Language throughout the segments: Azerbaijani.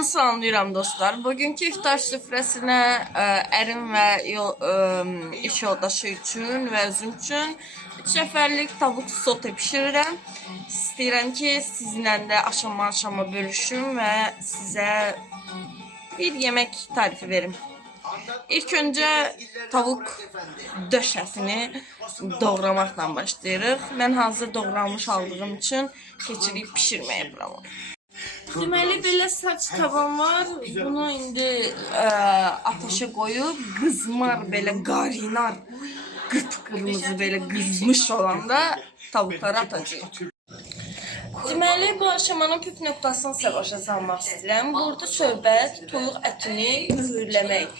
Hamınızı salamlayıram dostlar. Bugünkü iftar süfrəsinə ərim və iş yoldaşı üçün və özüm üçün 3 nəfərlik tavuk sote bişirirəm. İstəyirəm ki, sizinlə də aşama bölüşüm və sizə bir yemək tarifi verim. İlk öncə tavuk döş ətini doğramaqla başlayırıq. Mən hazır doğranmış aldığım üçün keçirib pişirməyə buramı. Deməli, belə saç tavam var. Bunu indi ateşe qoyub, qızmar, belə qarinar, qıpqırmızı, belə qızmış olanda tavukları atacağıq. Deməli, bu aşamanın püf nöqtasını sizə başa salmaq istəyirəm. Burada söhbət toyuq ətini mühürləmək,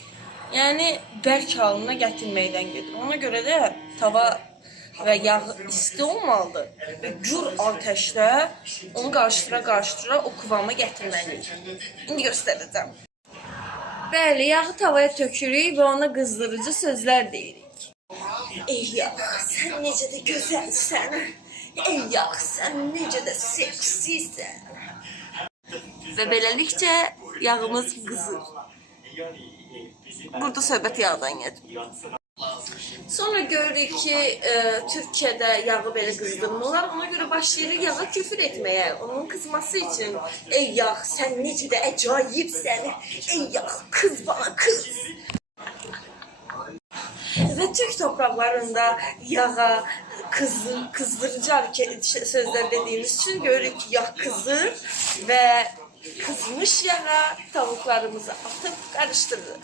yəni bərk halına gətirməkdən gedir. Ona görə də tava və yağ isti olmalıdır və gür ateşdə onu qarışdıra o kıvama gətirməliyik. İndi göstərəcəm. Bəli, yağı tavaya tökürük və ona qızdırıcı sözlər deyirik. Ey yağ, sən necə də gözəlsən. Ey yağ, sən necə də seksisən. Və beləlikcə yağımız qızır. Burada söhbət yağdan gedir. Sonra görürük ki, Türkiyədə yağı belə qızdırmırlar. Ona görə başlayırıq yağa küfür etməyə. Onun qızması üçün. Ey yağ, sən necə də əcayibsən. Ey yağ, qız bana qız. Və Türk topraklarında yağa qızdırıcı sözlər dediyimiz üçün görürük ki, yağ qızır və qızmış yağa tavuklarımızı atıb qarışdırırıq.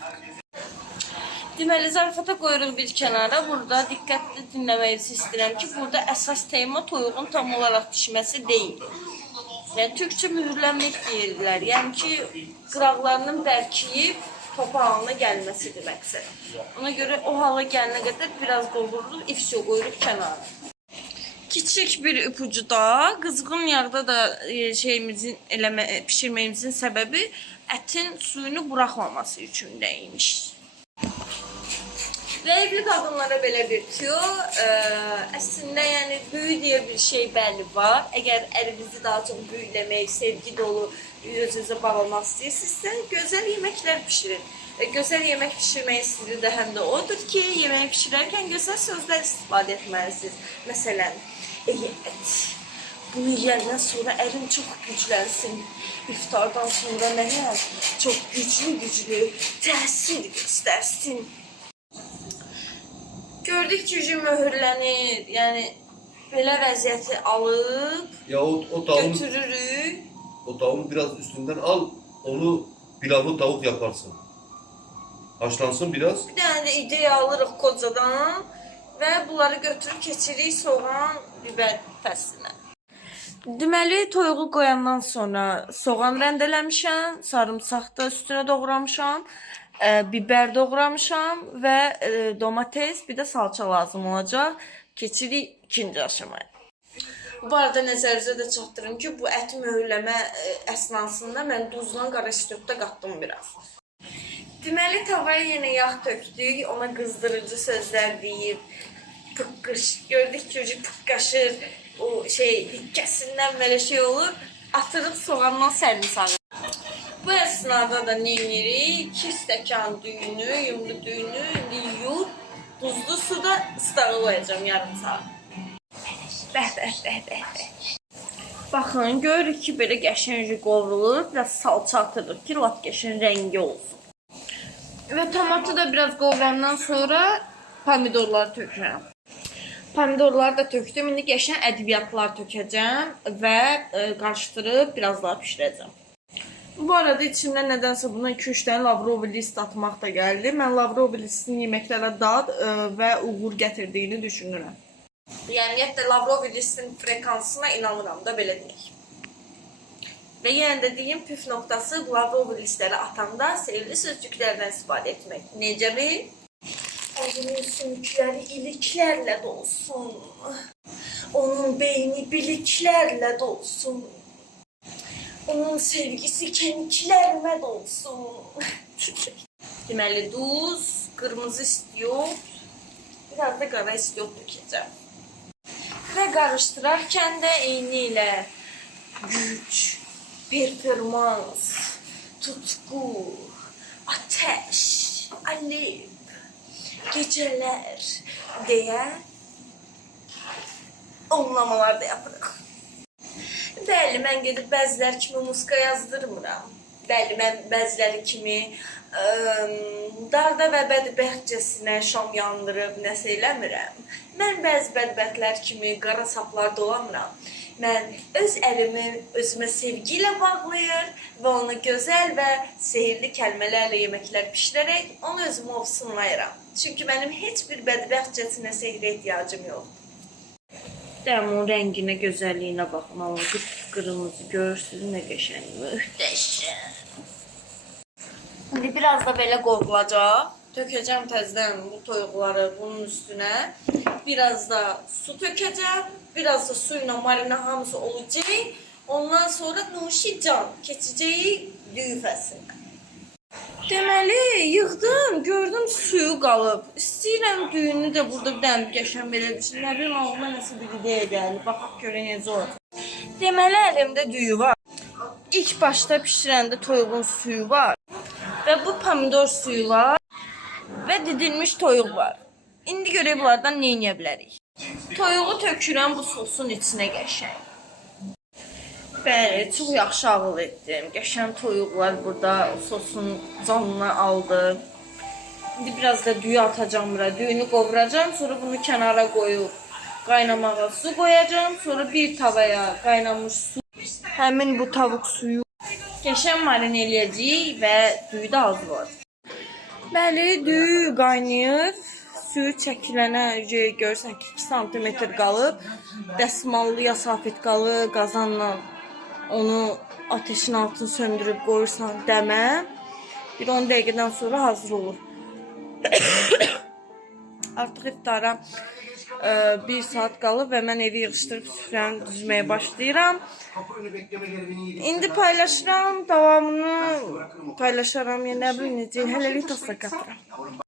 Deməli, zarafata qoyuruq bir kənara. Burada diqqətli dinləməyinizi istəyirəm ki, burada əsas tema toyuğun tam olaraq pişməsi deyil. Yəni, türkçə mühürlənmək deyirlər. Yəni ki, qıraqlarının bərkiyib topa halına gəlməsidir məqsəd. Ona görə o hala gəlinə qədər biraz qovururuq, ifşo qoyuruq kənara. Kiçik bir ipucu da, qızğın yağda da pişirməyimizin səbəbi ətin suyunu buraxmaması üçün deymiş. Və evli qadınlara belə bir tüyo, əslində yəni büyü deyə bir şey bəli var. Əgər ərinizi daha çox büyüləmək, sevgi dolu, öz-özə bağlamaq istəyirsinizsə, gözəl yeməklər pişirin. Gözəl yemək pişirmək istəyir də həm də odur ki, yeməyi pişirərkən gözəl sözlər istifadə etməlisiniz. Məsələn, evet, bunu yiyəndən sonra ərin çox güclənsin. İftardan sonra mənə çox güclü təsir göstərsin. Gördük ki, mühürlənir, yəni belə vəziyyəti alıb, götürürük. O tavuğu biraz üstünden al, onu pilavlı tavuk yaparsın. Haşlansın biraz. Bir dənə də ideya alırıq kocadan və bunları götürüb keçirik soğan, biber fəslinə. Deməli, toyuğu qoyandan sonra soğan rəndələmişəm, sarımsaq da üstünə doğramışam. Biber doğramışam və domates, bir də salça lazım olacaq. Keçirik ikinci aşamaya. Bu arada nəzərinizə də çatdırım ki, bu ət mühürləmə əsnasında mən duzla qarışdırıqda qatdım biraz. Deməli, tavaya yenə yağ tökdük, ona qızdırıcı sözlər deyib, gördük ki, pıqqaşır, o hikkəsindən belə şey olur, atırıq soğandan sərmisarı. Bu esnada da neyinirik? 2 stəkan düyünü, yumru düyünü yuyub, duzlu suda ıslağı koyacağım yarım saat. Baxın, görürük ki, belə qəşəng qovrulur. Biraz salça atırıq ki, lap qəşəng rəngi olsun. Və tomatı da biraz qovrandan sonra pomidorları tökürəm. Pomidorları da tökdüm. İndi qəşəng ədviyyatlar tökəcəm və qarışdırıb biraz daha pişirəcəm. Bu arada içində nədənsə buna 2-3 dənə lavrovi list atmaq da gəldi. Mən lavrovi listin yeməklərə dad və uğur gətirdiyini düşünürəm. Yəni, hətta lavrovi listin frekansına inanıram da, belə deyək. Və yenə də deyim, püf nöqtası lavrovi listləri atanda sevgili sözcüklərdən istifadə etmək. Necə mi? Onun sümükləri iliklərlə dolsun. Onun beyni biliklərlə dolsun. Onun sevgisi kemiklərmə dolsun. Deməli, duz, qırmızı istiyor, biraz da qara istiyor dökəcəm. Və qarışdırarkən də eyni ilə güc, performans, tutku, ateş, alev, geceler deyə onlamalar da yapırıq. Bəli, mən gedib bəziləri kimi muska yazdırmıram. Bəli, mən bəziləri kimi darda və bədbəxtcəsinə şam yandırıb nəsə eləmirəm. Mən bəzi bədbəxtlər kimi qara saplar dolamıram. Mən öz əlimi özümə sevgi ilə bağlayır və onu gözəl və sehirli kəlmələrlə yeməklər pişirərək onu özümə ovsunlayıram. Çünki mənim heç bir bədbəxtcəsinə sehrə ehtiyacım yoxdur. Onun rənginə, gözəlliyinə baxın. Onu qırmızı görürsünüz, nə qəşəng, möhtəşəm. İndi biraz da belə qovulacaq. Tökəcəm təzədən bu toyuqları bunun üstünə. Biraz da su tökəcəm. Biraz da suyla marina hamısı olacaq. Ondan sonra nuşican keçəcək düyüfəsinə. Deməli, yığdım, gördüm suyu qalıb. İstəyirəm düyünü də burada bir dənə qəşəng belə düşün. Nə bilim, ağlıma nəsə bir ideya gəldi. Baxaq görək necə olacaq. Deməli, əlimdə düyü var. İlk başda pişirəndə toyuğun suyu var. Və bu pomidor suyu var. Və didilmiş toyuq var. İndi görək bunlardan nə edə bilərik. Toyuğu tökürəm bu sosun içinə qəşəng. Bəli, çox yaxşı ağıl etdim. Qəşəng toyuqlar burada sosun canını aldı. İndi biraz da düyü atacağım bura. Düyünü qovuracağım, sonra bunu kənara qoyub qaynamağa su qoyacağım. Sonra bir tavaya qaynamış su, həmin bu tavuk suyu qəşəng marinə eləyəcəyik və düyü də hazır olacaq. Bəli, düyü qaynayır. Suyu çəkilənə görürsən ki 2 sm qalıb. Dəsmallı ya salfetkalı qazanla onu ateşin altını söndürüb qoyursan dəmə. Bir 10 dəqiqədən sonra hazır olur. Artıq iftara 1 saat qalıb və mən evi yığışdırıb süfrəni düzməyə başlayıram. İndi paylaşıram, davamını paylaşaram. Yəni nə bilim necə, hələlik tosta qatıram.